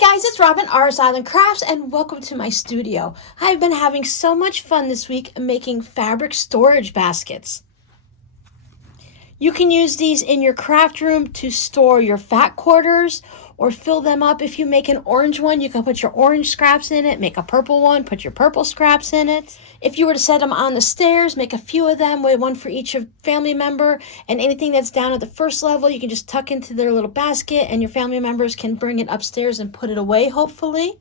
Guys, it's Robin, R's Island Crafts, and welcome to my studio. I've been having so much fun this week making fabric storage baskets. You can use these in your craft room to store your fat quarters or fill them up. If you make an orange one, you can put your orange scraps in it. Make a purple one, put your purple scraps in it. If you were to set them on the stairs, make a few of them, with one for each family member. And anything that's down at the first level, you can just tuck into their little basket and your family members can bring it upstairs and put it away, hopefully.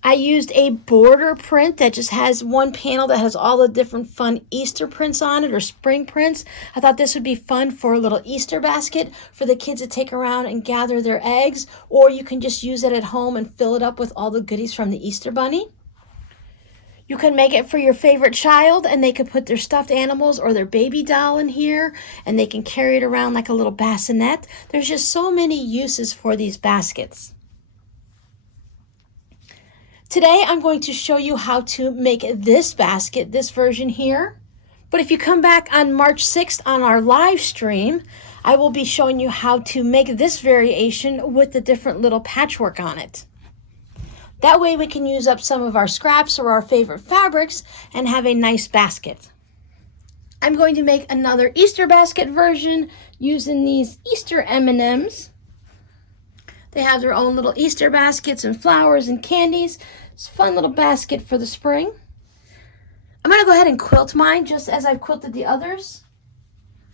I used a border print that just has one panel that has all the different fun Easter prints on it, or spring prints. I thought this would be fun for a little Easter basket for the kids to take around and gather their eggs, or you can just use it at home and fill it up with all the goodies from the Easter Bunny. You can make it for your favorite child, and they could put their stuffed animals or their baby doll in here, and they can carry it around like a little bassinet. There's just so many uses for these baskets. Today, I'm going to show you how to make this basket, this version here. But if you come back on March 6th on our live stream, I will be showing you how to make this variation with the different little patchwork on it. That way we can use up some of our scraps or our favorite fabrics and have a nice basket. I'm going to make another Easter basket version using these Easter M&Ms. They have their own little Easter baskets and flowers and candies. It's a fun little basket for the spring. I'm going to go ahead and quilt mine just as I've quilted the others.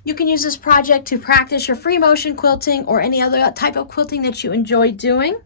You can use this project to practice your free motion quilting or any other type of quilting that you enjoy doing.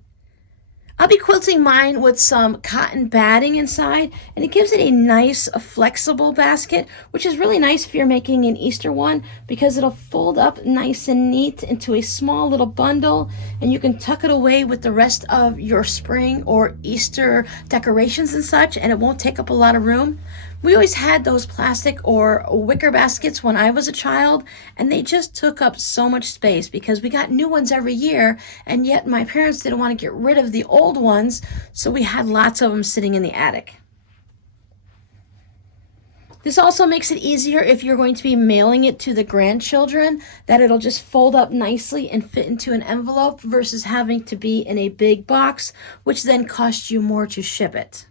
I'll be quilting mine with some cotton batting inside, and it gives it a nice flexible basket, which is really nice if you're making an Easter one because it'll fold up nice and neat into a small little bundle, and you can tuck it away with the rest of your spring or Easter decorations and such, and it won't take up a lot of room. We always had those plastic or wicker baskets when I was a child, and they just took up so much space because we got new ones every year, and yet my parents didn't want to get rid of the old ones, so we had lots of them sitting in the attic. This also makes it easier if you're going to be mailing it to the grandchildren, that it'll just fold up nicely and fit into an envelope versus having to be in a big box, which then costs you more to ship it.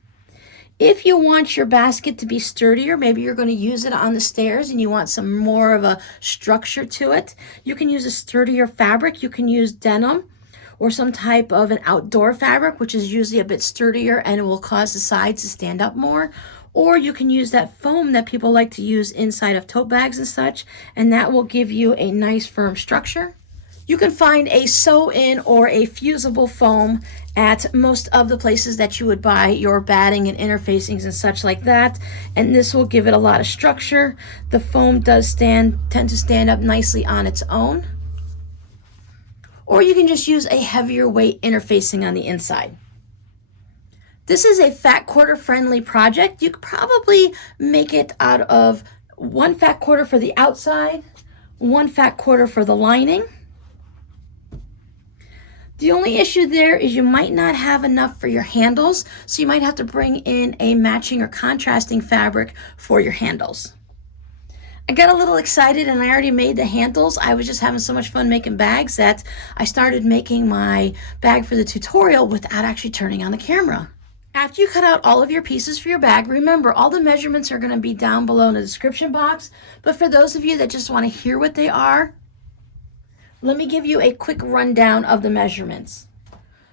If you want your basket to be sturdier, maybe you're going to use it on the stairs and you want some more of a structure to it, you can use a sturdier fabric. You can use denim or some type of an outdoor fabric, which is usually a bit sturdier and it will cause the sides to stand up more. Or you can use that foam that people like to use inside of tote bags and such, and that will give you a nice firm structure. You can find a sew-in or a fusible foam at most of the places that you would buy your batting and interfacings and such like that, and this will give it a lot of structure. The foam does tend to stand up nicely on its own. Or you can just use a heavier weight interfacing on the inside. This is a fat quarter friendly project. You could probably make it out of one fat quarter for the outside, one fat quarter for the lining. The only issue there is you might not have enough for your handles, so you might have to bring in a matching or contrasting fabric for your handles. I got a little excited and I already made the handles. I was just having so much fun making bags that I started making my bag for the tutorial without actually turning on the camera. After you cut out all of your pieces for your bag, remember all the measurements are going to be down below in the description box, but for those of you that just want to hear what they are, let me give you a quick rundown of the measurements.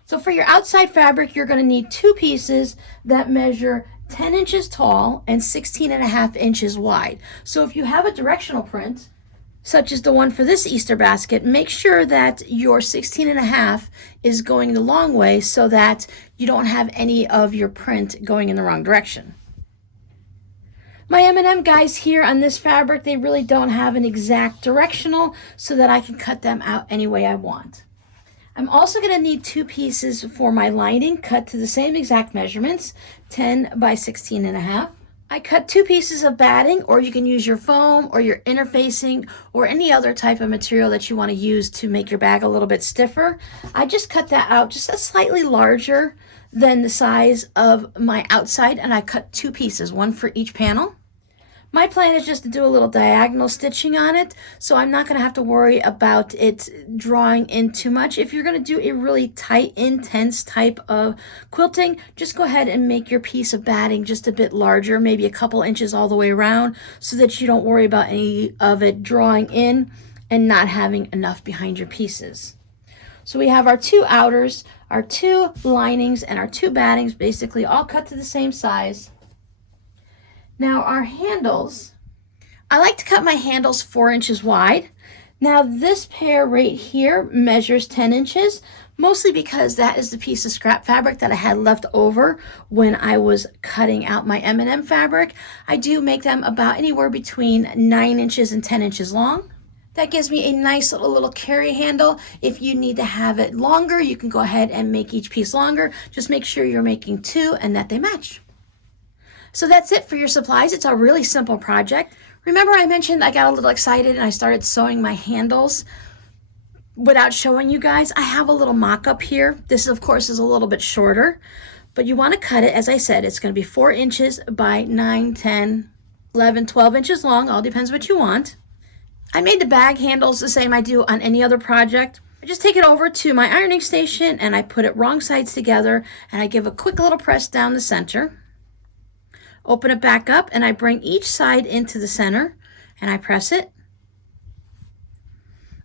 So for your outside fabric, you're going to need two pieces that measure 10 inches tall and 16.5 inches wide. So if you have a directional print, such as the one for this Easter basket, make sure that your 16.5 is going the long way so that you don't have any of your print going in the wrong direction. My M&M guys here on this fabric, they really don't have an exact directional so that I can cut them out any way I want. I'm also going to need two pieces for my lining cut to the same exact measurements, 10 by 16.5. I cut two pieces of batting, or you can use your foam or your interfacing or any other type of material that you want to use to make your bag a little bit stiffer. I just cut that out just a slightly larger than the size of my outside, and I cut two pieces, one for each panel. My plan is just to do a little diagonal stitching on it, so I'm not going to have to worry about it drawing in too much. If you're going to do a really tight, intense type of quilting, just go ahead and make your piece of batting just a bit larger, maybe a couple inches all the way around, so that you don't worry about any of it drawing in and not having enough behind your pieces. So we have our two outers, our two linings, and our two battings basically all cut to the same size. Now our handles, I like to cut my handles 4 inches wide. Now this pair right here measures 10 inches, mostly because that is the piece of scrap fabric that I had left over when I was cutting out my M&M fabric. I do make them about anywhere between 9 inches and 10 inches long. That gives me a nice little carry handle. If you need to have it longer, you can go ahead and make each piece longer. Just make sure you're making 2 and that they match. So that's it for your supplies. It's a really simple project. Remember I mentioned I got a little excited and I started sewing my handles without showing you guys. I have a little mock-up here. This of course is a little bit shorter, but you want to cut it, as I said, it's going to be 4 inches by 9, 10, 11, 12 inches long. All depends what you want. I made the bag handles the same I do on any other project. I just take it over to my ironing station and I put it wrong sides together and I give a quick little press down the center. Open it back up and I bring each side into the center and I press it.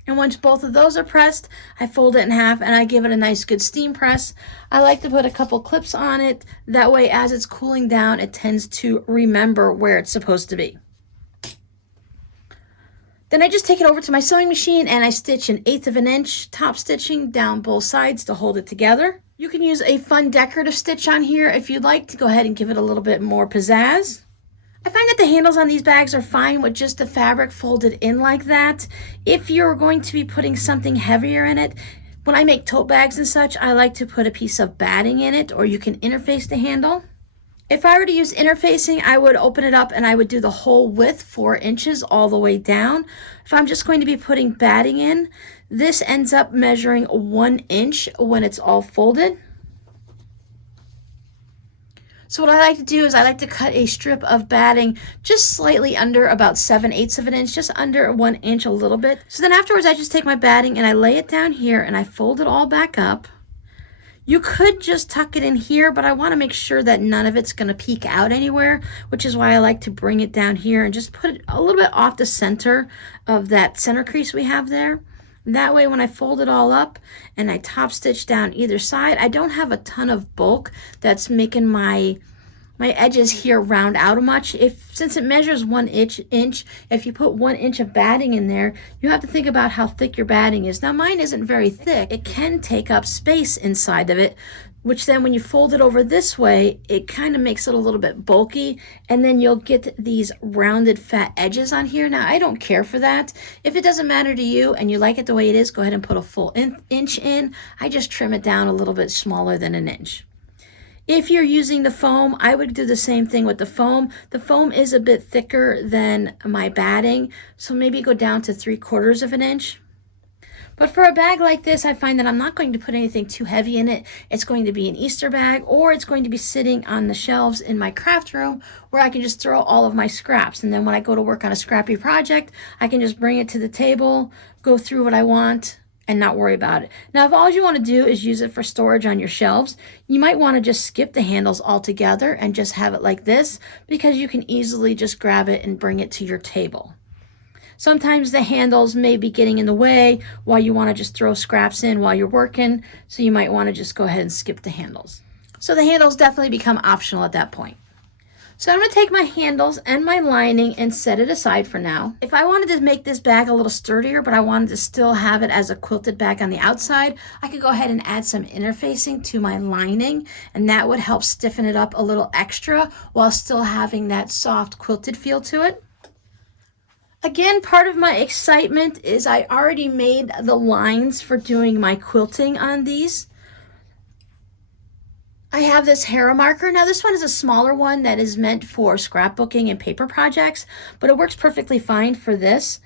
And once both of those are pressed, I fold it in half and I give it a nice good steam press. I like to put a couple clips on it. That way as it's cooling down, it tends to remember where it's supposed to be. Then I just take it over to my sewing machine and I stitch 1/8 of an inch top stitching down both sides to hold it together. You can use a fun decorative stitch on here if you'd like to go ahead and give it a little bit more pizzazz. I find that the handles on these bags are fine with just the fabric folded in like that. If you're going to be putting something heavier in it, when I make tote bags and such, I like to put a piece of batting in it, or you can interface the handle. If I were to use interfacing, I would open it up and I would do the whole width 4 inches all the way down. If I'm just going to be putting batting in, this ends up measuring 1 inch when it's all folded. So what I like to do is I like to cut a strip of batting just slightly under about 7/8 of an inch, just under 1 inch a little bit. So then afterwards I just take my batting and I lay it down here and I fold it all back up. You could just tuck it in here, but I want to make sure that none of it's going to peek out anywhere, which is why I like to bring it down here and just put it a little bit off the center of that center crease we have there. That way when I fold it all up and I top stitch down either side, I don't have a ton of bulk that's making my edges here round out much. Since it measures 1 inch, if you put 1 inch of batting in there, you have to think about how thick your batting is. Now mine isn't very thick. It can take up space inside of it, which then when you fold it over this way, it kind of makes it a little bit bulky, and then you'll get these rounded fat edges on here. Now I don't care for that. If it doesn't matter to you and you like it the way it is, go ahead and put a full inch in. I just trim it down a little bit smaller than 1 inch. If you're using the foam, I would do the same thing with the foam. The foam is a bit thicker than my batting, so maybe go down to 3/4 of an inch. But for a bag like this, I find that I'm not going to put anything too heavy in it. It's going to be an Easter bag, or it's going to be sitting on the shelves in my craft room where I can just throw all of my scraps. And then when I go to work on a scrappy project, I can just bring it to the table, go through what I want, and not worry about it. Now, if all you want to do is use it for storage on your shelves, you might want to just skip the handles altogether and just have it like this, because you can easily just grab it and bring it to your table. Sometimes the handles may be getting in the way while you want to just throw scraps in while you're working, so you might want to just go ahead and skip the handles. So the handles definitely become optional at that point. So I'm going to take my handles and my lining and set it aside for now. If I wanted to make this bag a little sturdier, but I wanted to still have it as a quilted bag on the outside, I could go ahead and add some interfacing to my lining, and that would help stiffen it up a little extra while still having that soft quilted feel to it. Again, part of my excitement is I already made the lines for doing my quilting on these. I have this Hera marker. Now this one is a smaller one that is meant for scrapbooking and paper projects, but it works perfectly fine for this.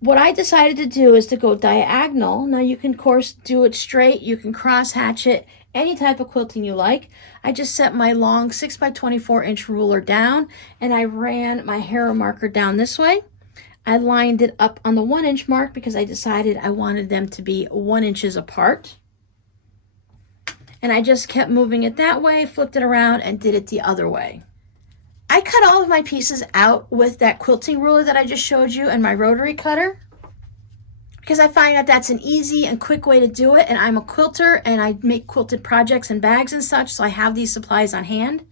What I decided to do is to go diagonal. Now you can of course do it straight, you can cross hatch it, any type of quilting you like. I just set my long 6 by 24 inch ruler down and I ran my hero marker down this way. I lined it up on the 1 inch mark because I decided I wanted them to be 1 inch apart. And I just kept moving it that way, flipped it around, and did it the other way. I cut all of my pieces out with that quilting ruler that I just showed you and my rotary cutter because I find that that's an easy and quick way to do it, and I'm a quilter and I make quilted projects and bags and such, so I have these supplies on hand.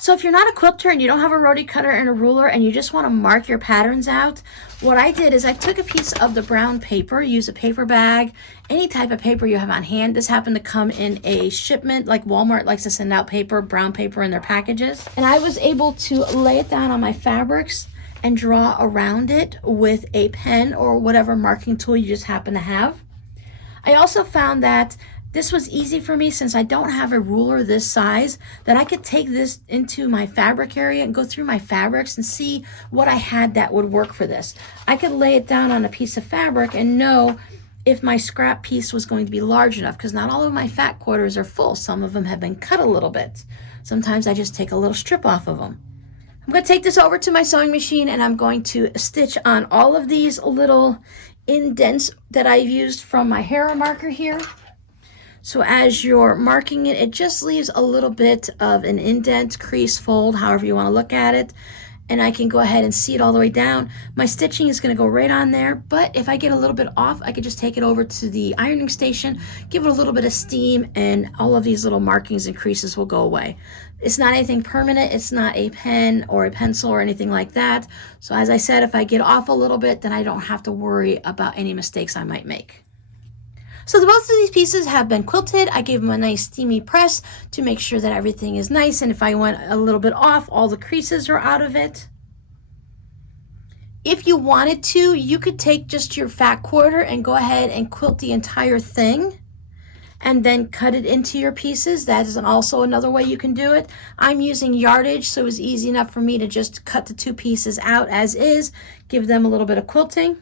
So if you're not a quilter and you don't have a rotary cutter and a ruler and you just want to mark your patterns out, what I did is I took a piece of the brown paper, use a paper bag, any type of paper you have on hand. This happened to come in a shipment, like Walmart likes to send out paper, brown paper in their packages. And I was able to lay it down on my fabrics and draw around it with a pen or whatever marking tool you just happen to have. I also found that this was easy for me since I don't have a ruler this size, that I could take this into my fabric area and go through my fabrics and see what I had that would work for this. I could lay it down on a piece of fabric and know if my scrap piece was going to be large enough, because not all of my fat quarters are full. Some of them have been cut a little bit. Sometimes I just take a little strip off of them. I'm going to take this over to my sewing machine and I'm going to stitch on all of these little indents that I've used from my hero marker here. So as you're marking it, it just leaves a little bit of an indent, crease, fold, however you want to look at it. And I can go ahead and see it all the way down. My stitching is going to go right on there, but if I get a little bit off, I could just take it over to the ironing station, give it a little bit of steam, and all of these little markings and creases will go away. It's not anything permanent. It's not a pen or a pencil or anything like that. So as I said, if I get off a little bit, then I don't have to worry about any mistakes I might make. So both of these pieces have been quilted. I gave them a nice steamy press to make sure that everything is nice, and if I went a little bit off, all the creases are out of it. If you wanted to, you could take just your fat quarter and go ahead and quilt the entire thing and then cut it into your pieces. That is also another way you can do it. I'm using yardage, so it was easy enough for me to just cut the two pieces out as is, give them a little bit of quilting.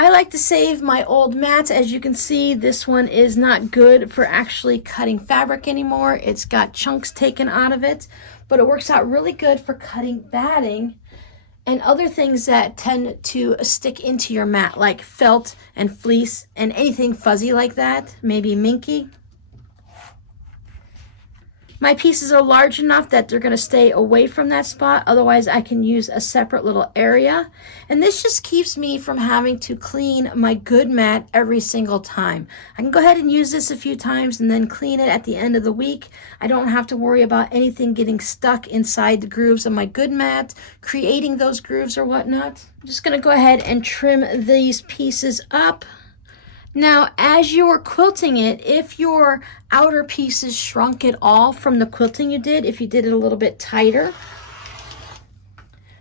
I like to save my old mats. As you can see, this one is not good for actually cutting fabric anymore. It's got chunks taken out of it, but it works out really good for cutting batting and other things that tend to stick into your mat, like felt and fleece and anything fuzzy like that, maybe minky. My pieces are large enough that they're going to stay away from that spot. Otherwise, I can use a separate little area. And this just keeps me from having to clean my good mat every single time. I can go ahead and use this a few times and then clean it at the end of the week. I don't have to worry about anything getting stuck inside the grooves of my good mat, creating those grooves or whatnot. I'm just going to go ahead and trim these pieces up. Now, as you're quilting it, if your outer pieces shrunk at all from the quilting you did, if you did it a little bit tighter,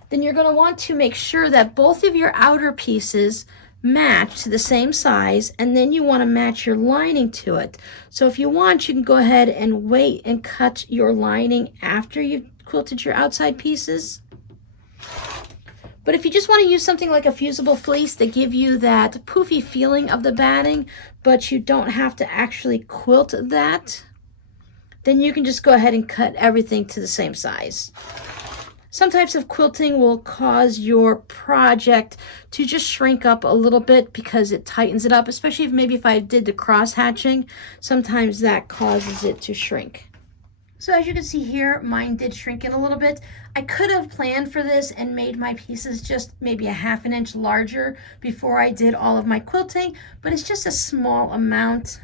then you're going to want to make sure that both of your outer pieces match to the same size, and then you want to match your lining to it. So if you want, you can go ahead and wait and cut your lining after you've quilted your outside pieces. But if you just want to use something like a fusible fleece to give you that poofy feeling of the batting, but you don't have to actually quilt that, then you can just go ahead and cut everything to the same size. Some types of quilting will cause your project to just shrink up a little bit because it tightens it up, especially if I did the cross hatching, sometimes that causes it to shrink. So as you can see here, mine did shrink it a little bit. I could have planned for this and made my pieces just maybe a ½ inch larger before I did all of my quilting, but it's just a small amount.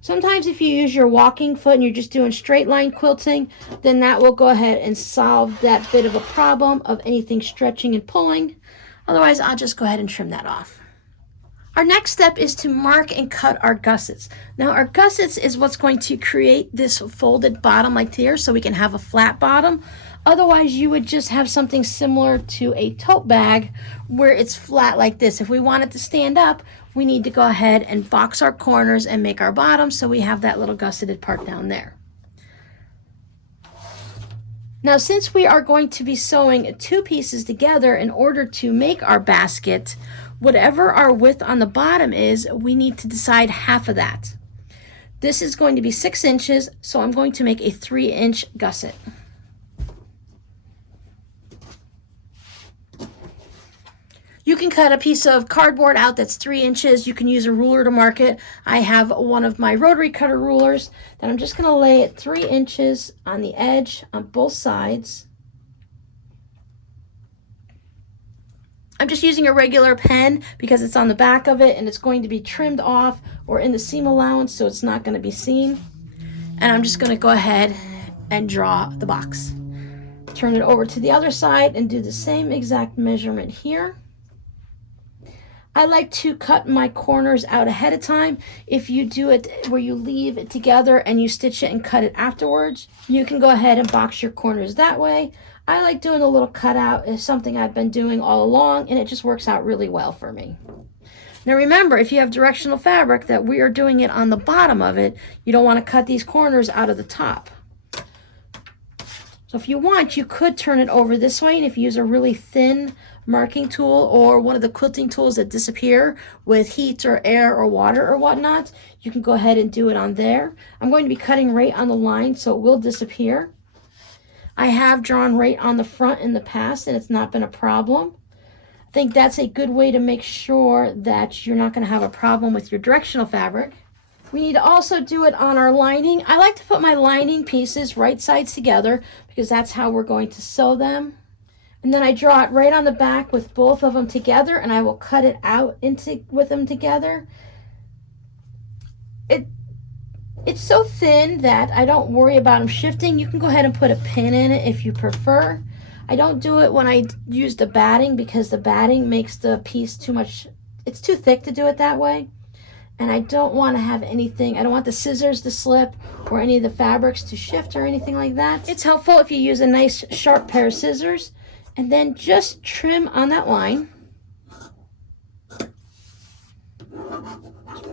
Sometimes if you use your walking foot and you're just doing straight line quilting, then that will go ahead and solve that bit of a problem of anything stretching and pulling. Otherwise, I'll just go ahead and trim that off. Our next step is to mark and cut our gussets. Now our gussets is what's going to create this folded bottom like here, so we can have a flat bottom. Otherwise you would just have something similar to a tote bag where it's flat like this. If we want it to stand up, we need to go ahead and box our corners and make our bottom so we have that little gusseted part down there. Now, since we are going to be sewing two pieces together in order to make our basket, whatever our width on the bottom is, we need to decide half of that. This is going to be 6 inches, so I'm going to make a 3-inch gusset. You can cut a piece of cardboard out that's 3 inches. You can use a ruler to mark it. I have one of my rotary cutter rulers that I'm just going to lay it 3 inches on the edge on both sides. I'm just using a regular pen because it's on the back of it and it's going to be trimmed off or in the seam allowance, so it's not going to be seen. And I'm just going to go ahead and draw the box. Turn it over to the other side and do the same exact measurement here. I like to cut my corners out ahead of time. If you do it where you leave it together and you stitch it and cut it afterwards, you can go ahead and box your corners that way. I like doing a little cutout. It's something I've been doing all along, and it just works out really well for me. Now remember, if you have directional fabric that we are doing it on the bottom of it, you don't want to cut these corners out of the top. So if you want, you could turn it over this way, and if you use a really thin marking tool or one of the quilting tools that disappear with heat or air or water or whatnot, you can go ahead and do it on there. I'm going to be cutting right on the line, so it will disappear. I have drawn right on the front in the past, and it's not been a problem. I think that's a good way to make sure that you're not going to have a problem with your directional fabric. We need to also do it on our lining. I like to put my lining pieces right sides together because that's how we're going to sew them. And then I draw it right on the back with both of them together, and I will cut it out with them together. It's so thin that I don't worry about them shifting. You can go ahead and put a pin in it if you prefer. I don't do it when I use the batting because the batting makes the piece too much. It's too thick to do it that way. And I don't want to have anything, I don't want the scissors to slip or any of the fabrics to shift or anything like that. It's helpful if you use a nice sharp pair of scissors. And then just trim on that line.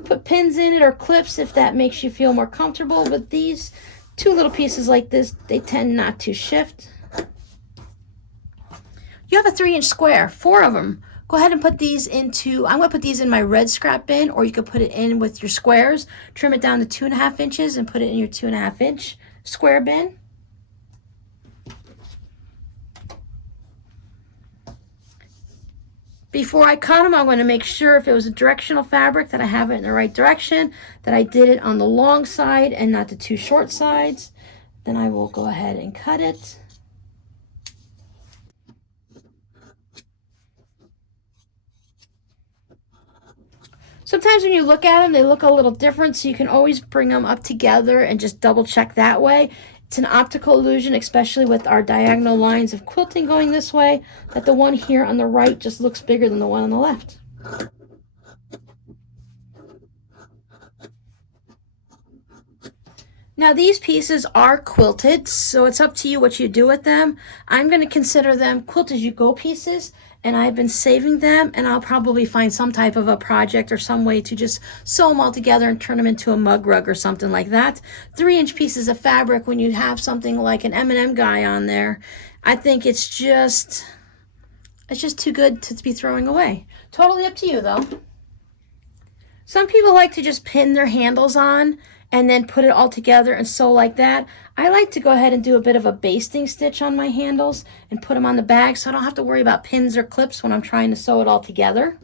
Put pins in it or clips if that makes you feel more comfortable. But these two little pieces like this, they tend not to shift. You have a 3-inch square, 4 of them. Go ahead and put these into, I'm going to put these in my red scrap bin, or you could put it in with your squares. Trim it down to 2.5 inches and put it in your 2.5-inch square bin. Before I cut them, I'm going to make sure if it was a directional fabric that I have it in the right direction, that I did it on the long side and not the two short sides. Then I will go ahead and cut it. Sometimes when you look at them, they look a little different, so you can always bring them up together and just double check that way. It's an optical illusion, especially with our diagonal lines of quilting going this way, that the one here on the right just looks bigger than the one on the left. Now these pieces are quilted, so it's up to you what you do with them. I'm going to consider them quilt as you go pieces, and I've been saving them, and I'll probably find some type of a project or some way to just sew them all together and turn them into a mug rug or something like that. 3-inch pieces of fabric, when you have something like an M&M guy on there, I think it's just too good to be throwing away. Totally up to you though. Some people like to just pin their handles on and then put it all together and sew like that. I like to go ahead and do a bit of a basting stitch on my handles and put them on the bag so I don't have to worry about pins or clips when I'm trying to sew it all together.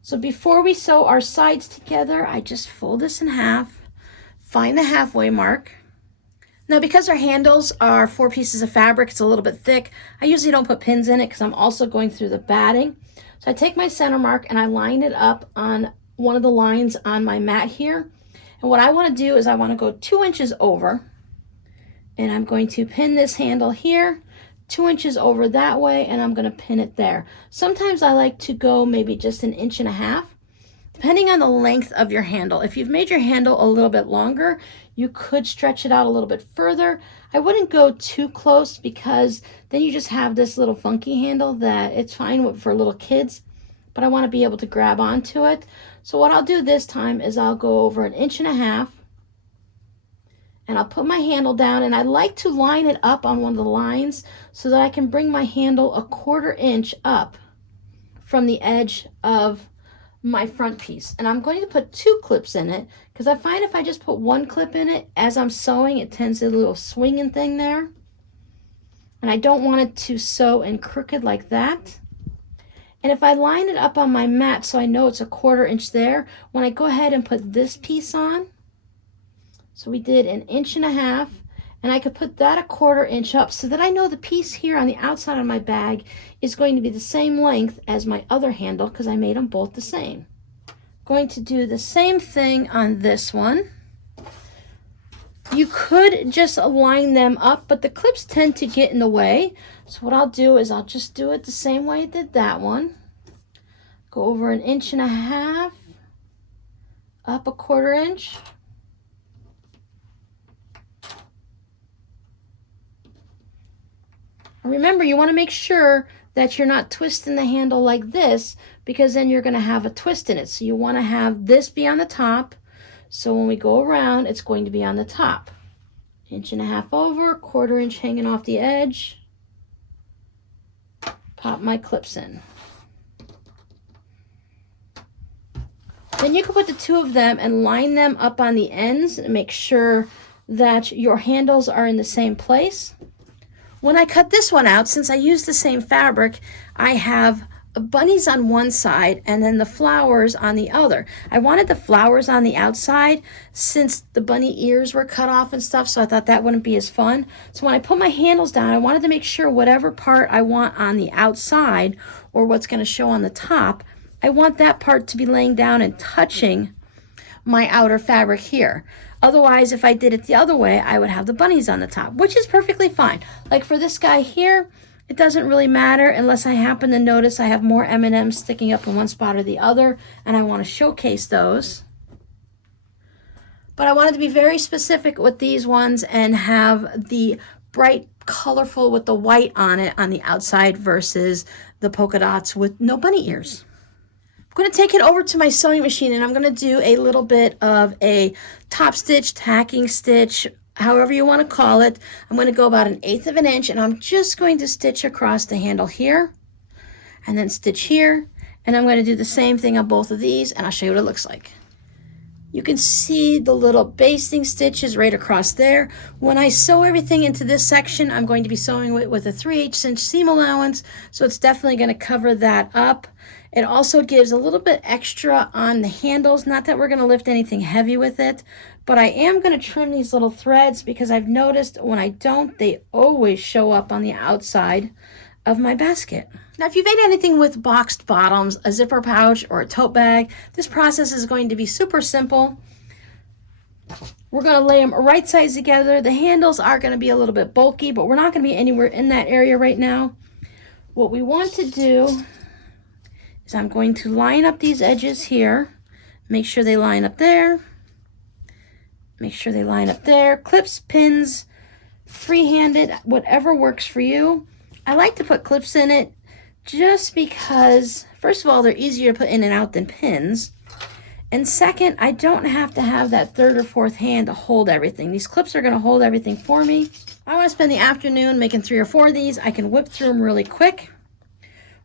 So before we sew our sides together, I just fold this in half, find the halfway mark. Now because our handles are 4 pieces of fabric, it's a little bit thick, I usually don't put pins in it because I'm also going through the batting. So I take my center mark and I line it up on one of the lines on my mat here. And what I want to do is I want to go 2 inches over, and I'm going to pin this handle here, 2 inches over that way, and I'm going to pin it there. Sometimes I like to go maybe just 1.5 inches, depending on the length of your handle. If you've made your handle a little bit longer, you could stretch it out a little bit further. I wouldn't go too close because then you just have this little funky handle that it's fine for little kids, but I want to be able to grab onto it. So what I'll do this time is I'll go over 1.5 inches, and I'll put my handle down, and I like to line it up on one of the lines so that I can bring my handle a 1/4 inch up from the edge of my front piece. And I'm going to put 2 clips in it because I find if I just put 1 clip in it as I'm sewing, it tends to do a little swinging thing there. And I don't want it to sew in crooked like that. And if I line it up on my mat so I know it's a 1/4 inch there, when I go ahead and put this piece on, so we did 1.5 inches, and I could put that a 1/4 inch up so that I know the piece here on the outside of my bag is going to be the same length as my other handle because I made them both the same. Going to do the same thing on this one. You could just line them up, but the clips tend to get in the way. So what I'll do is I'll just do it the same way I did that one. Go over 1.5 inches, up a 1/4 inch. Remember, you want to make sure that you're not twisting the handle like this because then you're going to have a twist in it. So you want to have this be on the top. So when we go around, it's going to be on the top. 1.5 inches over, 1/4 inch hanging off the edge. Pop my clips in. Then you can put the 2 of them and line them up on the ends and make sure that your handles are in the same place. When I cut this one out, since I used the same fabric, I have bunnies on one side and then the flowers on the other. I wanted the flowers on the outside since the bunny ears were cut off and stuff, so I thought that wouldn't be as fun. So when I put my handles down, I wanted to make sure whatever part I want on the outside or what's going to show on the top, I want that part to be laying down and touching my outer fabric here. Otherwise, if I did it the other way, I would have the bunnies on the top, which is perfectly fine. Like for this guy here, it doesn't really matter unless I happen to notice I have more M&Ms sticking up in one spot or the other, and I want to showcase those. But I wanted to be very specific with these ones and have the bright colorful with the white on it on the outside versus the polka dots with no bunny ears. I'm going to take it over to my sewing machine and I'm going to do a little bit of a top stitch, tacking stitch, however you want to call it. I'm going to go about 1/8 of an inch and I'm just going to stitch across the handle here and then stitch here. And I'm going to do the same thing on both of these and I'll show you what it looks like. You can see the little basting stitches right across there. When I sew everything into this section, I'm going to be sewing with a 3/8 inch seam allowance, so it's definitely going to cover that up. It also gives a little bit extra on the handles, not that we're going to lift anything heavy with it, but I am going to trim these little threads because I've noticed when I don't, they always show up on the outside of my basket. Now, if you've made anything with boxed bottoms, a zipper pouch, or a tote bag, this process is going to be super simple. We're going to lay them right sides together. The handles are going to be a little bit bulky, but we're not going to be anywhere in that area right now. What we want to do is I'm going to line up these edges here. Make sure they line up there. Make sure they line up there. Clips, pins, free-handed, whatever works for you. I like to put clips in it just because, first of all, they're easier to put in and out than pins. And second, I don't have to have that third or fourth hand to hold everything. These clips are going to hold everything for me. I want to spend the afternoon making 3 or 4 of these. I can whip through them really quick.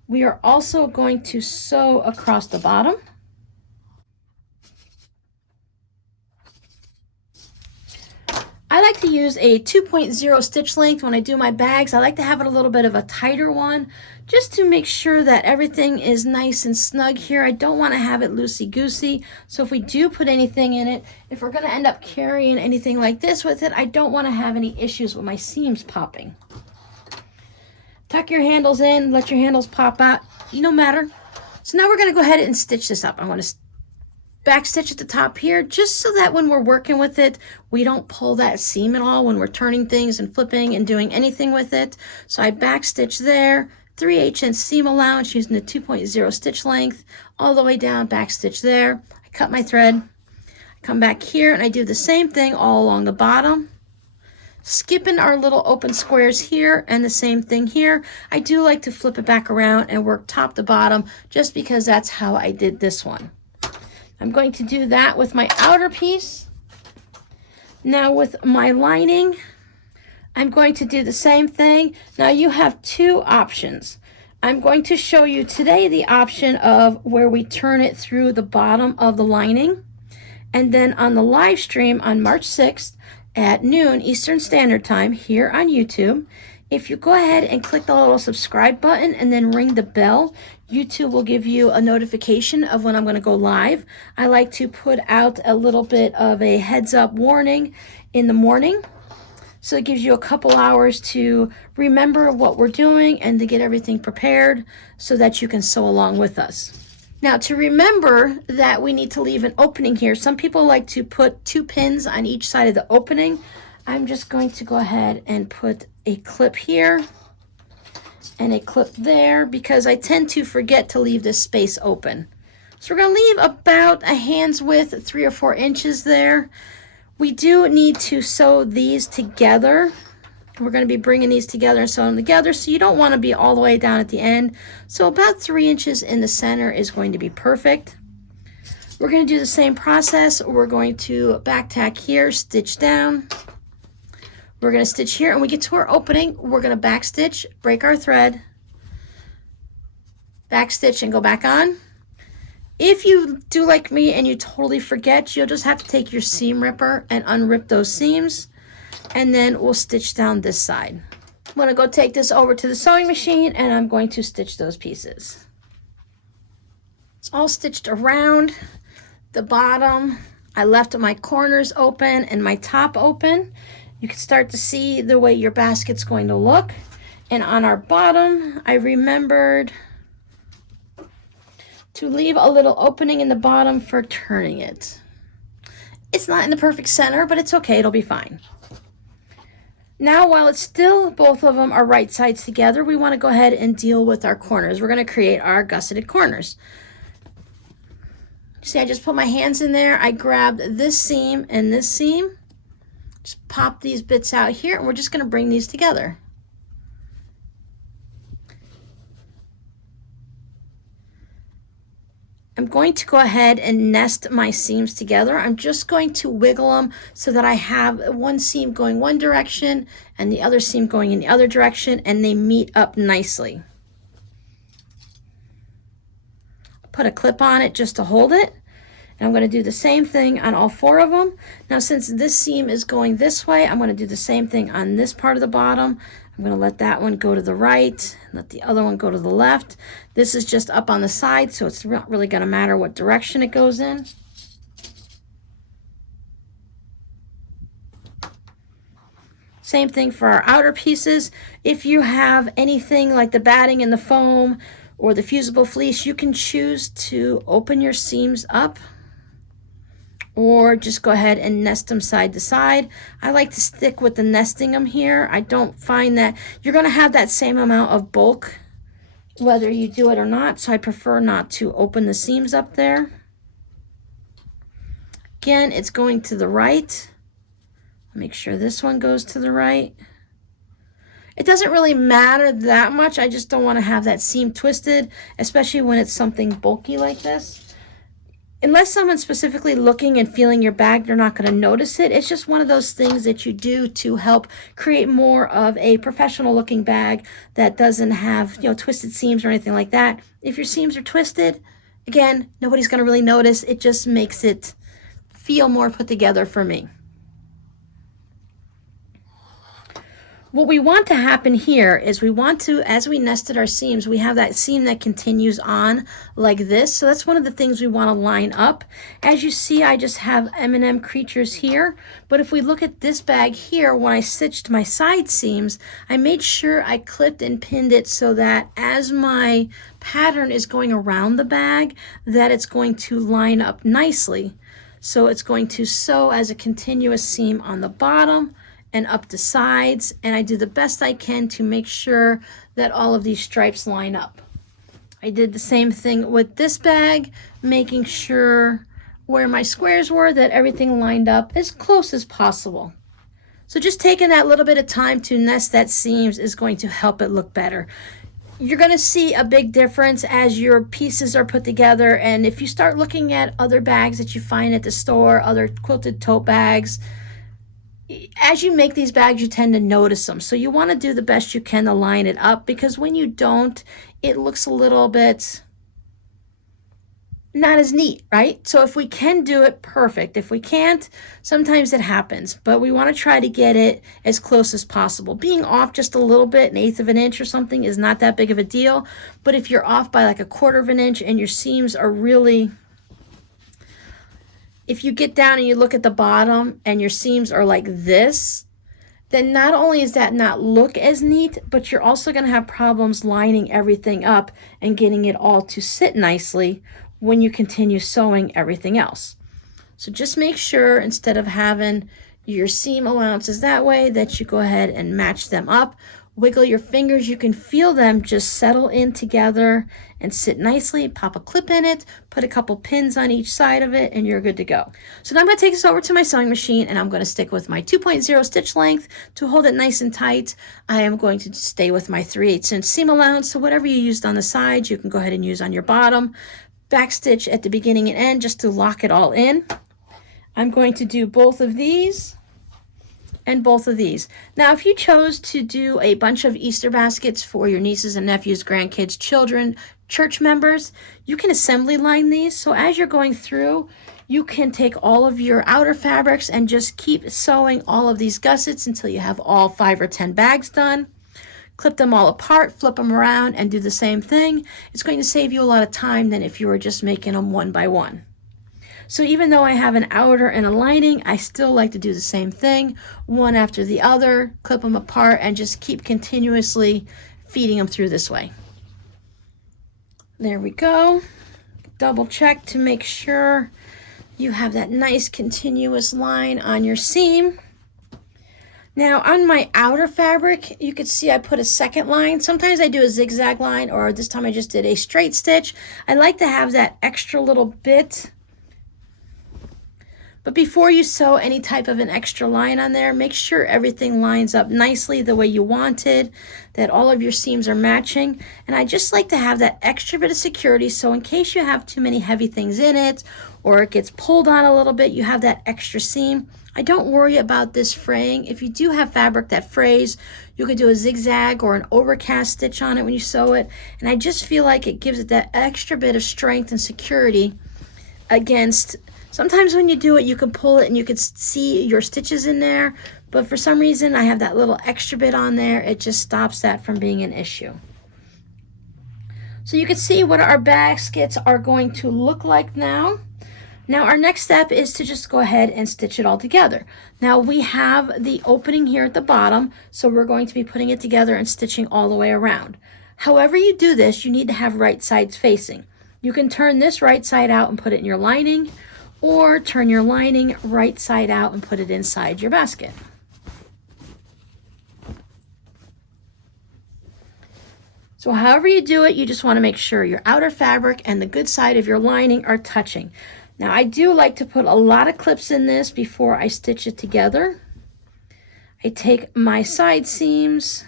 We are also going to sew across the bottom. I like to use a 2.0 stitch length when I do my bags. I like to have it a little bit of a tighter one just to make sure that everything is nice and snug here. I don't want to have it loosey-goosey. So if we do put anything in it, if we're going to end up carrying anything like this with it, I don't want to have any issues with my seams popping. Tuck your handles in, let your handles pop out, no matter. So now we're going to go ahead and stitch this up. I'm going to back stitch at the top here just so that when we're working with it, we don't pull that seam at all when we're turning things and flipping and doing anything with it. So I back stitch there, 3/8 inch seam allowance using the 2.0 stitch length, all the way down, back stitch there. I cut my thread, I come back here and I do the same thing all along the bottom. Skipping our little open squares here and the same thing here. I do like to flip it back around and work top to bottom just because that's how I did this one. I'm going to do that with my outer piece. Now with my lining, I'm going to do the same thing. Now you have two options. I'm going to show you today the option of where we turn it through the bottom of the lining. And then on the live stream on March 6th at noon Eastern Standard Time here on YouTube, if you go ahead and click the little subscribe button and then ring the bell, YouTube will give you a notification of when I'm going to go live. I like to put out a little bit of a heads up warning in the morning. So it gives you a couple hours to remember what we're doing and to get everything prepared so that you can sew along with us. Now to remember that we need to leave an opening here. Some people like to put 2 pins on each side of the opening. I'm just going to go ahead and put a clip here and a clip there because I tend to forget to leave this space open. So we're going to leave about a hand's width, 3 or 4 inches there. We do need to sew these together. We're going to be bringing these together and sewing them together, so you don't want to be all the way down at the end. So about 3 inches in the center is going to be perfect. We're going to do the same process. We're going to back tack here, stitch down. We're going to stitch here, and we get to our opening. We're going to back stitch, break our thread, back stitch, and go back on. If you do like me and you totally forget, you'll just have to take your seam ripper and unrip those seams, and then we'll stitch down this side. I'm going to go take this over to the sewing machine, and I'm going to stitch those pieces. It's all stitched around the bottom. I left my corners open and my top open. You can start to see the way your basket's going to look. And on our bottom, I remembered to leave a little opening in the bottom for turning it. It's not in the perfect center, but it's okay, it'll be fine. Now, while it's still, both of them are right sides together, we want to go ahead and deal with our corners. We're going to create our gusseted corners. See, I just put my hands in there. I grabbed this seam and this seam. Just pop these bits out here, and we're just going to bring these together. I'm going to go ahead and nest my seams together. I'm just going to wiggle them so that I have one seam going one direction and the other seam going in the other direction, and they meet up nicely. Put a clip on it just to hold it. And I'm going to do the same thing on all 4 of them. Now, since this seam is going this way, I'm going to do the same thing on this part of the bottom. I'm going to let that one go to the right, let the other one go to the left. This is just up on the side, so it's not really going to matter what direction it goes in. Same thing for our outer pieces. If you have anything like the batting and the foam or the fusible fleece, you can choose to open your seams up or just go ahead and nest them side to side. I like to stick with the nesting them here. I don't find that you're going to have that same amount of bulk whether you do it or not, so I prefer not to open the seams up there. Again, it's going to the right. Make sure this one goes to the right. It doesn't really matter that much. I just don't want to have that seam twisted, especially when it's something bulky like this. Unless someone's specifically looking and feeling your bag, they're not going to notice it. It's just one of those things that you do to help create more of a professional looking bag that doesn't have, you know, twisted seams or anything like that. If your seams are twisted, again, nobody's going to really notice. It just makes it feel more put together for me. What we want to happen here is we want to, as we nested our seams, we have that seam that continues on like this. So that's one of the things we want to line up. As you see, I just have M&M creatures here. But if we look at this bag here, when I stitched my side seams, I made sure I clipped and pinned it so that as my pattern is going around the bag, that it's going to line up nicely. So it's going to sew as a continuous seam on the bottom and up the sides, and I do the best I can to make sure that all of these stripes line up. I did the same thing with this bag, making sure where my squares were that everything lined up as close as possible. So just taking that little bit of time to nest that seams is going to help it look better. You're going to see a big difference as your pieces are put together, and if you start looking at other bags that you find at the store, other quilted tote bags, as you make these bags, you tend to notice them. So you want to do the best you can to line it up, because when you don't, it looks a little bit not as neat, right? So if we can do it, perfect. If we can't, sometimes it happens, but we want to try to get it as close as possible. Being off just a little bit, 1/8 of an inch or something, is not that big of a deal. But if you're off by like 1/4 of an inch and your seams are really, if you get down and you look at the bottom and your seams are like this, then not only is that not look as neat, but you're also going to have problems lining everything up and getting it all to sit nicely when you continue sewing everything else. So just make sure, instead of having your seam allowances that way, that you go ahead and match them up. Wiggle your fingers, you can feel them just settle in together and sit nicely. Pop a clip in it, put a couple pins on each side of it, and you're good to go. So now I'm going to take this over to my sewing machine, and I'm going to stick with my 2.0 stitch length to hold it nice and tight. I am going to stay with my 3/8 inch seam allowance, so whatever you used on the sides, you can go ahead and use on your bottom. Back stitch at the beginning and end just to lock it all in. I'm going to do both of these and both of these. Now, if you chose to do a bunch of Easter baskets for your nieces and nephews, grandkids, children, church members, you can assembly line these. So as you're going through, you can take all of your outer fabrics and just keep sewing all of these gussets until you have all 5 or 10 bags done. Clip them all apart, flip them around, and do the same thing. It's going to save you a lot of time than if you were just making them one by one. So even though I have an outer and a lining, I still like to do the same thing, one after the other, clip them apart, and just keep continuously feeding them through this way. There we go. Double check to make sure you have that nice continuous line on your seam. Now on my outer fabric, you can see I put a second line. Sometimes I do a zigzag line, or this time I just did a straight stitch. I like to have that extra little bit. But before you sew any type of an extra line on there, make sure everything lines up nicely the way you wanted, that all of your seams are matching. And I just like to have that extra bit of security, so in case you have too many heavy things in it, or it gets pulled on a little bit, you have that extra seam. I don't worry about this fraying. If you do have fabric that frays, you could do a zigzag or an overcast stitch on it when you sew it. And I just feel like it gives it that extra bit of strength and security against, sometimes when you do it, you can pull it and you can see your stitches in there. But for some reason, I have that little extra bit on there. It just stops that from being an issue. So you can see what our baskets are going to look like now. Now our next step is to just go ahead and stitch it all together. Now we have the opening here at the bottom, so we're going to be putting it together and stitching all the way around. However you do this, you need to have right sides facing. You can turn this right side out and put it in your lining, or turn your lining right side out and put it inside your basket. So however you do it, you just want to make sure your outer fabric and the good side of your lining are touching. Now I do like to put a lot of clips in this before I stitch it together. I take my side seams.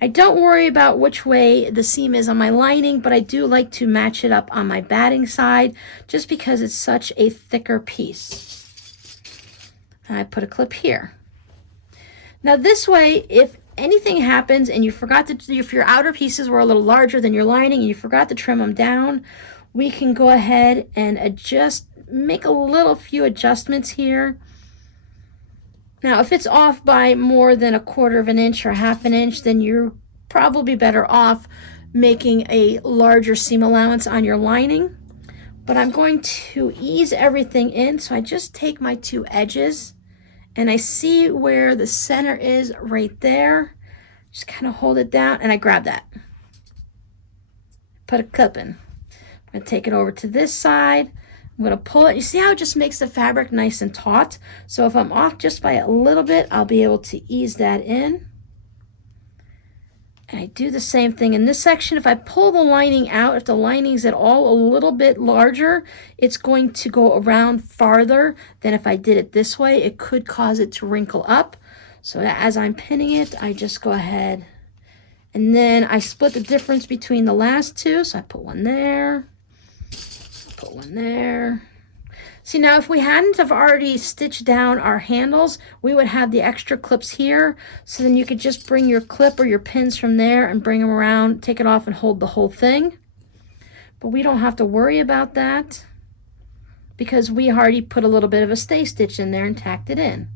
I don't worry about which way the seam is on my lining, but I do like to match it up on my batting side just because it's such a thicker piece. And I put a clip here. Now this way, if anything happens and you forgot to, if your outer pieces were a little larger than your lining and you forgot to trim them down, we can go ahead and adjust, make a few adjustments here. Now, if it's off by more than 1/4 of an inch or 1/2 an inch, then you're probably better off making a larger seam allowance on your lining. But I'm going to ease everything in, so I just take my 2 edges and I see where the center is right there. Just kind of hold it down and I grab that. Put a clip in. I'm going to take it over to this side. I'm going to pull it. You see how it just makes the fabric nice and taut? So if I'm off just by a little bit, I'll be able to ease that in. And I do the same thing in this section. If I pull the lining out, if the lining's at all a little bit larger, it's going to go around farther than if I did it this way. It could cause it to wrinkle up. So as I'm pinning it, I just go ahead. And then I split the difference between the last two. So I put one there. Put one there. See, now if we hadn't have already stitched down our handles, we would have the extra clips here. So then you could just bring your clip or your pins from there and bring them around, take it off and hold the whole thing. But we don't have to worry about that because we already put a little bit of a stay stitch in there and tacked it in.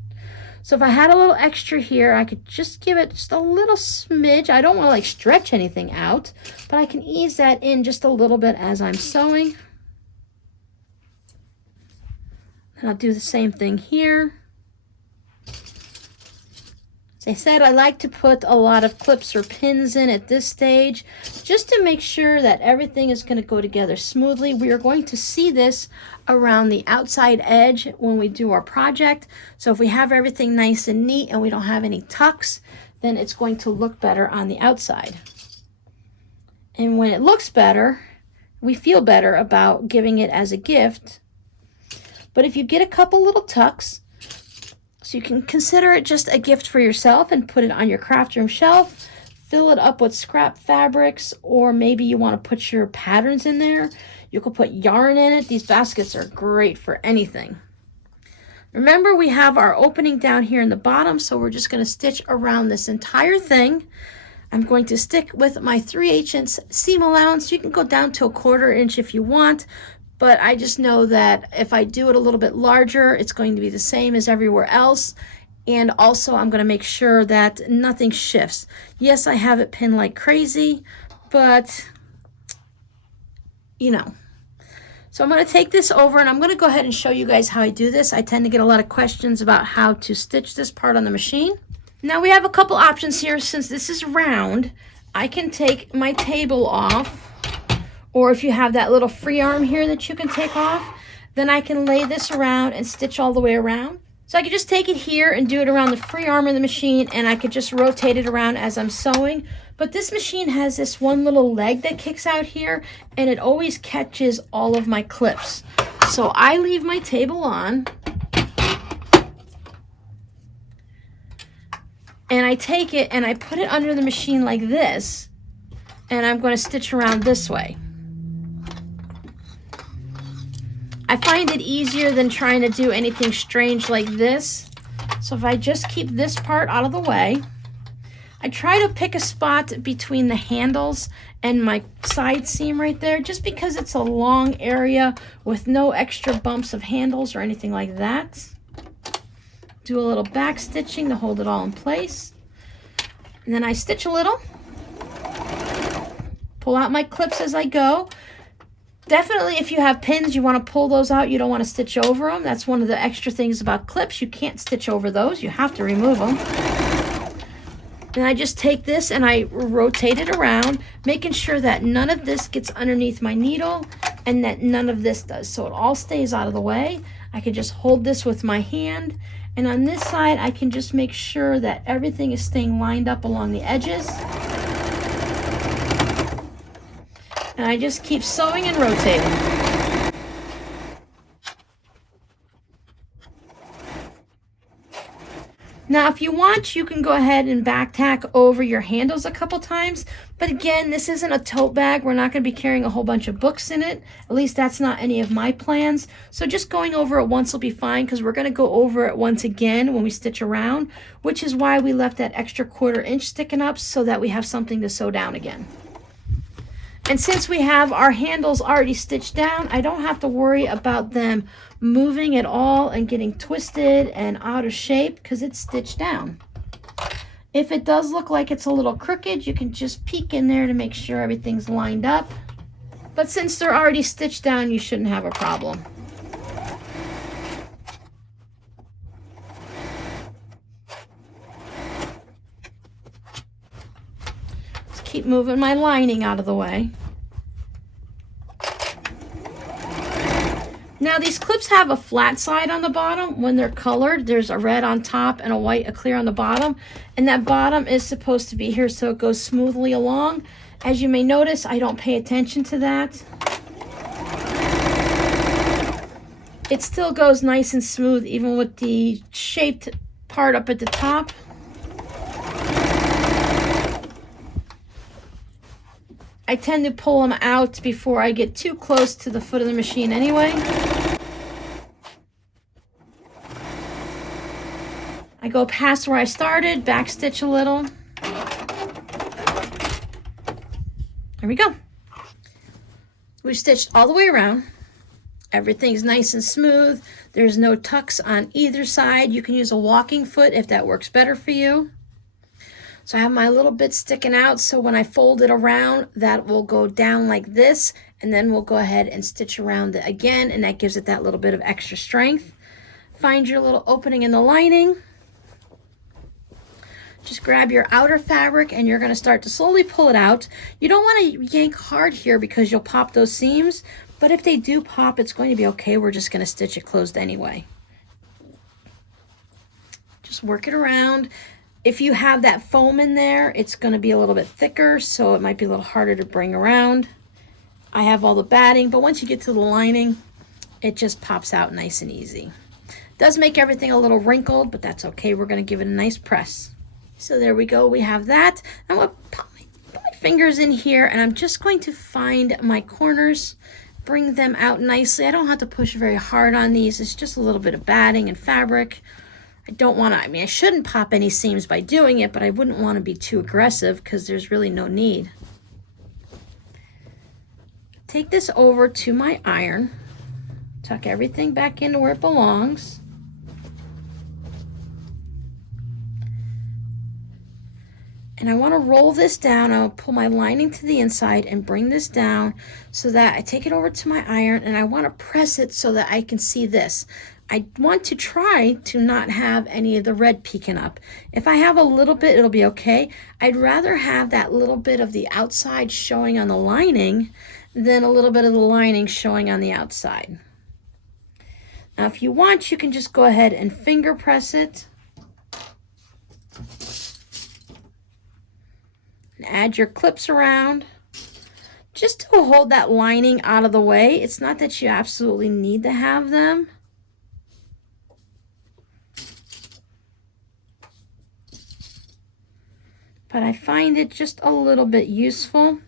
So if I had a little extra here, I could just give it just a little smidge. I don't want to like stretch anything out, but I can ease that in just a little bit as I'm sewing. And I'll do the same thing here. As I said, I like to put a lot of clips or pins in at this stage, just to make sure that everything is going to go together smoothly. We are going to see this around the outside edge when we do our project. So if we have everything nice and neat and we don't have any tucks, then it's going to look better on the outside. And when it looks better, we feel better about giving it as a gift. But if you get a couple little tucks, so you can consider it just a gift for yourself and put it on your craft room shelf, fill it up with scrap fabrics, or maybe you want to put your patterns in there. You can put yarn in it. These baskets are great for anything. Remember, we have our opening down here in the bottom, so we're just going to stitch around this entire thing. I'm going to stick with my 3/8 inch seam allowance. You can go down to a 1/4 inch if you want, but I just know that if I do it a little bit larger, it's going to be the same as everywhere else. And also I'm going to make sure that nothing shifts. Yes, I have it pinned like crazy, but you know. So I'm going to take this over and I'm going to go ahead and show you guys how I do this. I tend to get a lot of questions about how to stitch this part on the machine. Now we have a couple options here. Since this is round, I can take my table off. Or if you have that little free arm here that you can take off, then I can lay this around and stitch all the way around. So I could just take it here and do it around the free arm of the machine, and I could just rotate it around as I'm sewing. But this machine has this one little leg that kicks out here, and it always catches all of my clips. So I leave my table on, and I take it and I put it under the machine like this, and I'm going to stitch around this way. I find it easier than trying to do anything strange like this. So if I just keep this part out of the way, I try to pick a spot between the handles and my side seam right there, just because it's a long area with no extra bumps of handles or anything like that. Do a little back stitching to hold it all in place. And then I stitch a little, pull out my clips as I go. Definitely, if you have pins, you want to pull those out. You don't want to stitch over them. That's one of the extra things about clips. You can't stitch over those. You have to remove them. And I just take this and I rotate it around, making sure that none of this gets underneath my needle and that none of this does. So it all stays out of the way. I can just hold this with my hand. And on this side, I can just make sure that everything is staying lined up along the edges. And I just keep sewing and rotating. Now, if you want, you can go ahead and back tack over your handles a couple times. But again, this isn't a tote bag. We're not going to be carrying a whole bunch of books in it. At least that's not any of my plans. So just going over it once will be fine, because we're going to go over it once again when we stitch around, which is why we left that extra 1/4 inch sticking up so that we have something to sew down again. And since we have our handles already stitched down, I don't have to worry about them moving at all and getting twisted and out of shape because it's stitched down. If it does look like it's a little crooked, you can just peek in there to make sure everything's lined up. But since they're already stitched down, you shouldn't have a problem. Keep moving my lining out of the way. Now these clips have a flat side on the bottom. When they're colored, there's a red on top and a clear on the bottom, and that bottom is supposed to be here so it goes smoothly along. As you may notice, I don't pay attention to that. It still goes nice and smooth even with the shaped part up at the top. I tend to pull them out before I get too close to the foot of the machine anyway. I go past where I started, back stitch a little. There we go. We've stitched all the way around. Everything's nice and smooth. There's no tucks on either side. You can use a walking foot if that works better for you. So I have my little bit sticking out, so when I fold it around, that will go down like this, and then we'll go ahead and stitch around it again, and that gives it that little bit of extra strength. Find your little opening in the lining. Just grab your outer fabric, and you're going to start to slowly pull it out. You don't want to yank hard here because you'll pop those seams, but if they do pop, it's going to be okay. We're just going to stitch it closed anyway. Just work it around. If you have that foam in there, it's going to be a little bit thicker, so it might be a little harder to bring around. I have all the batting, but once you get to the lining, it just pops out nice and easy. Does make everything a little wrinkled, but that's okay. We're going to give it a nice press. So there we go. We have that. I'm going to put my fingers in here, and I'm just going to find my corners, bring them out nicely. I don't have to push very hard on these. It's just a little bit of batting and fabric. I don't want to, I shouldn't pop any seams by doing it, but I wouldn't want to be too aggressive because there's really no need. Take this over to my iron, tuck everything back into where it belongs. And I want to roll this down. I'll pull my lining to the inside and bring this down so that I take it over to my iron, and I want to press it so that I can see this. I want to try to not have any of the red peeking up. If I have a little bit, it'll be okay. I'd rather have that little bit of the outside showing on the lining than a little bit of the lining showing on the outside. Now, if you want, you can just go ahead and finger press it. And add your clips around. Just to hold that lining out of the way. It's not that you absolutely need to have them. But I find it just a little bit useful.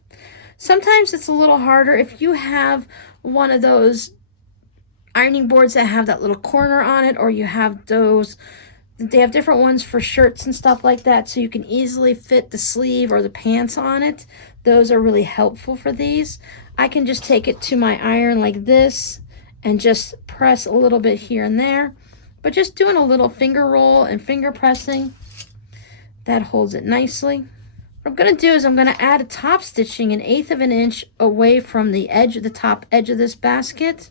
Sometimes it's a little harder if you have one of those ironing boards that have that little corner on it, or you have those, they have different ones for shirts and stuff like that, so you can easily fit the sleeve or the pants on it. Those are really helpful for these. I can just take it to my iron like this and just press a little bit here and there, but just doing a little finger roll and finger pressing, that holds it nicely. What I'm going to do is I'm going to add a top stitching 1/8 of an inch away from the edge of the top edge of this basket.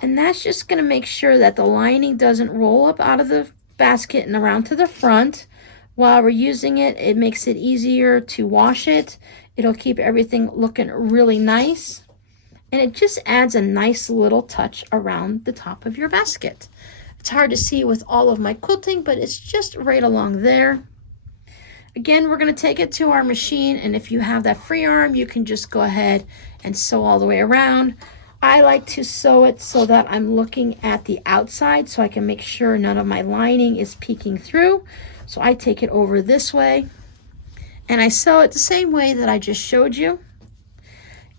And that's just going to make sure that the lining doesn't roll up out of the basket and around to the front. While we're using it, it makes it easier to wash it. It'll keep everything looking really nice. And it just adds a nice little touch around the top of your basket. It's hard to see with all of my quilting, but it's just right along there. Again, we're going to take it to our machine, and if you have that free arm, you can just go ahead and sew all the way around. I like to sew it so that I'm looking at the outside so I can make sure none of my lining is peeking through. So I take it over this way, and I sew it the same way that I just showed you.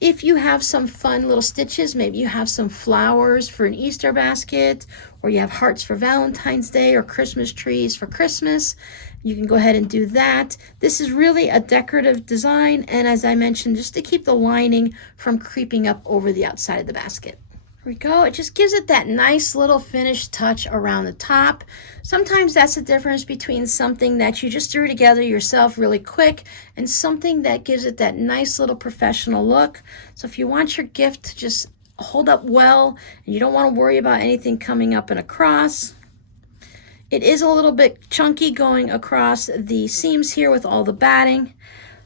If you have some fun little stitches, maybe you have some flowers for an Easter basket, or you have hearts for Valentine's Day, or Christmas trees for Christmas, you can go ahead and do that. This is really a decorative design, and as I mentioned, just to keep the lining from creeping up over the outside of the basket. Here we go. It just gives it that nice little finished touch around the top. Sometimes that's the difference between something that you just threw together yourself really quick and something that gives it that nice little professional look. So if you want your gift to just hold up well and you don't want to worry about anything coming up and across, it is a little bit chunky going across the seams here with all the batting.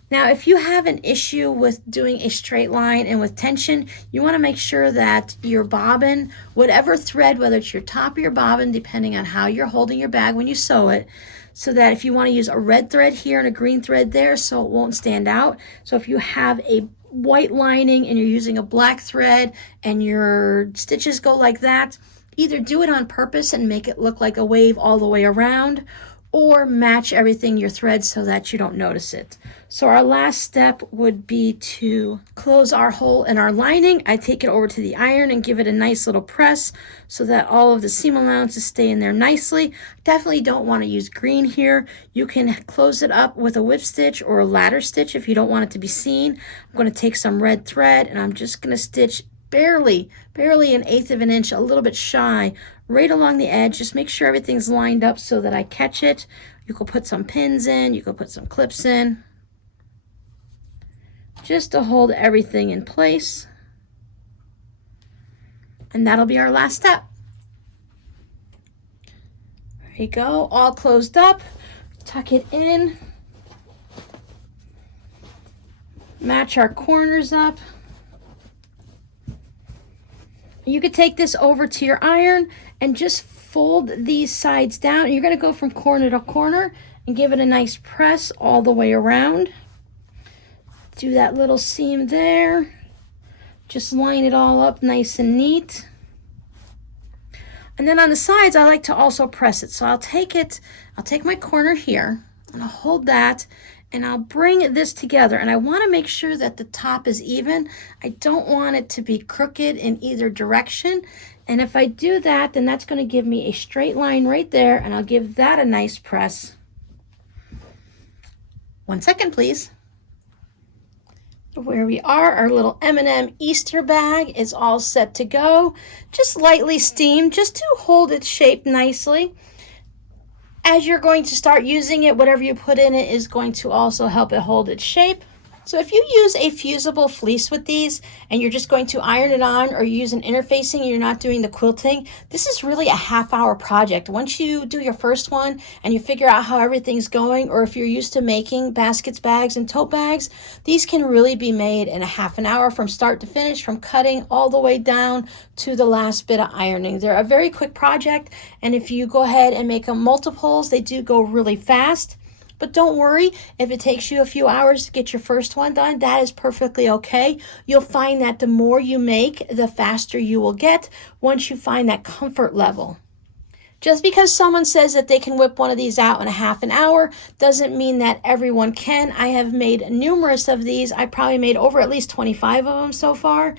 Now, if you have an issue with doing a straight line and with tension, you want to make sure that your bobbin, whatever thread, whether it's your top or your bobbin, depending on how you're holding your bag when you sew it, so that if you want to use a red thread here and a green thread there so it won't stand out. So if you have a white lining and you're using a black thread and your stitches go like that, either do it on purpose and make it look like a wave all the way around, or match everything your threads so that you don't notice it. So our last step would be to close our hole in our lining. I take it over to the iron and give it a nice little press so that all of the seam allowances stay in there nicely. Definitely don't want to use green here. You can close it up with a whip stitch or a ladder stitch if you don't want it to be seen. I'm going to take some red thread and I'm just going to stitch barely 1/8 of an inch, a little bit shy, right along the edge. Just make sure everything's lined up so that I catch it. You can put some pins in, you can put some clips in, just to hold everything in place. And that'll be our last step. There you go, all closed up. Tuck it in. Match our corners up. You could take this over to your iron and just fold these sides down. You're going to go from corner to corner and give it a nice press all the way around. Do that little seam there. Just line it all up nice and neat. And then on the sides, I like to also press it. So I'll take my corner here and I'll hold that and I'll bring this together, and I want to make sure that the top is even. I don't want it to be crooked in either direction, and if I do that, then that's going to give me a straight line right there, and I'll give that a nice press. 1 second, please. Where we are, our little M&M Easter bag is all set to go. Just lightly steamed, just to hold its shape nicely. As you're going to start using it, whatever you put in it is going to also help it hold its shape. So if you use a fusible fleece with these and you're just going to iron it on, or you use an interfacing and you're not doing the quilting, this is really a half-hour project. Once you do your first one and you figure out how everything's going, or if you're used to making baskets, bags, and tote bags, these can really be made in a half an hour from start to finish, from cutting all the way down to the last bit of ironing. They're a very quick project, and if you go ahead and make them multiples, they do go really fast. But don't worry, if it takes you a few hours to get your first one done, that is perfectly okay. You'll find that the more you make, the faster you will get once you find that comfort level. Just because someone says that they can whip one of these out in a half an hour doesn't mean that everyone can. I have made numerous of these. I probably made over at least 25 of them so far.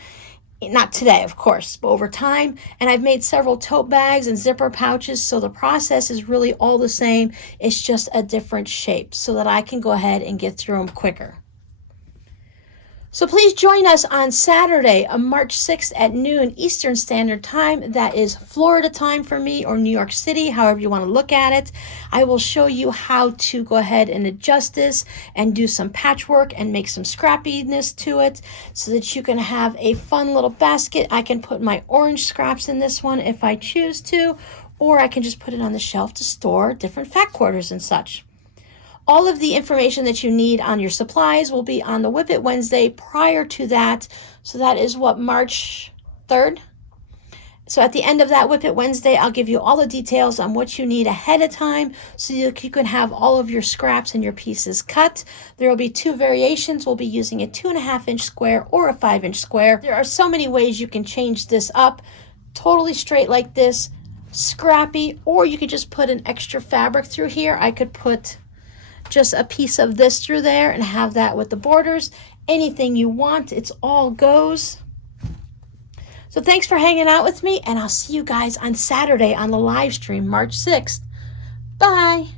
Not today, of course, but over time. And I've made several tote bags and zipper pouches, so the process is really all the same. It's just a different shape so that I can go ahead and get through them quicker. So please join us on Saturday, March 6th at noon Eastern Standard Time. That is Florida time for me, or New York City, however you want to look at it. I will show you how to go ahead and adjust this and do some patchwork and make some scrappiness to it so that you can have a fun little basket. I can put my orange scraps in this one if I choose to, or I can just put it on the shelf to store different fat quarters and such. All of the information that you need on your supplies will be on the Whip It Wednesday prior to that. So that is what, March 3rd? So at the end of that Whip It Wednesday, I'll give you all the details on what you need ahead of time so you can have all of your scraps and your pieces cut. There will be 2 variations. We'll be using a 2.5-inch square or a 5-inch square. There are so many ways you can change this up. Totally straight like this, scrappy, or you could just put an extra fabric through here. I could put just a piece of this through there and have that with the borders. Anything you want, it's all goes. So thanks for hanging out with me, and I'll see you guys on Saturday on the live stream, March 6th. Bye.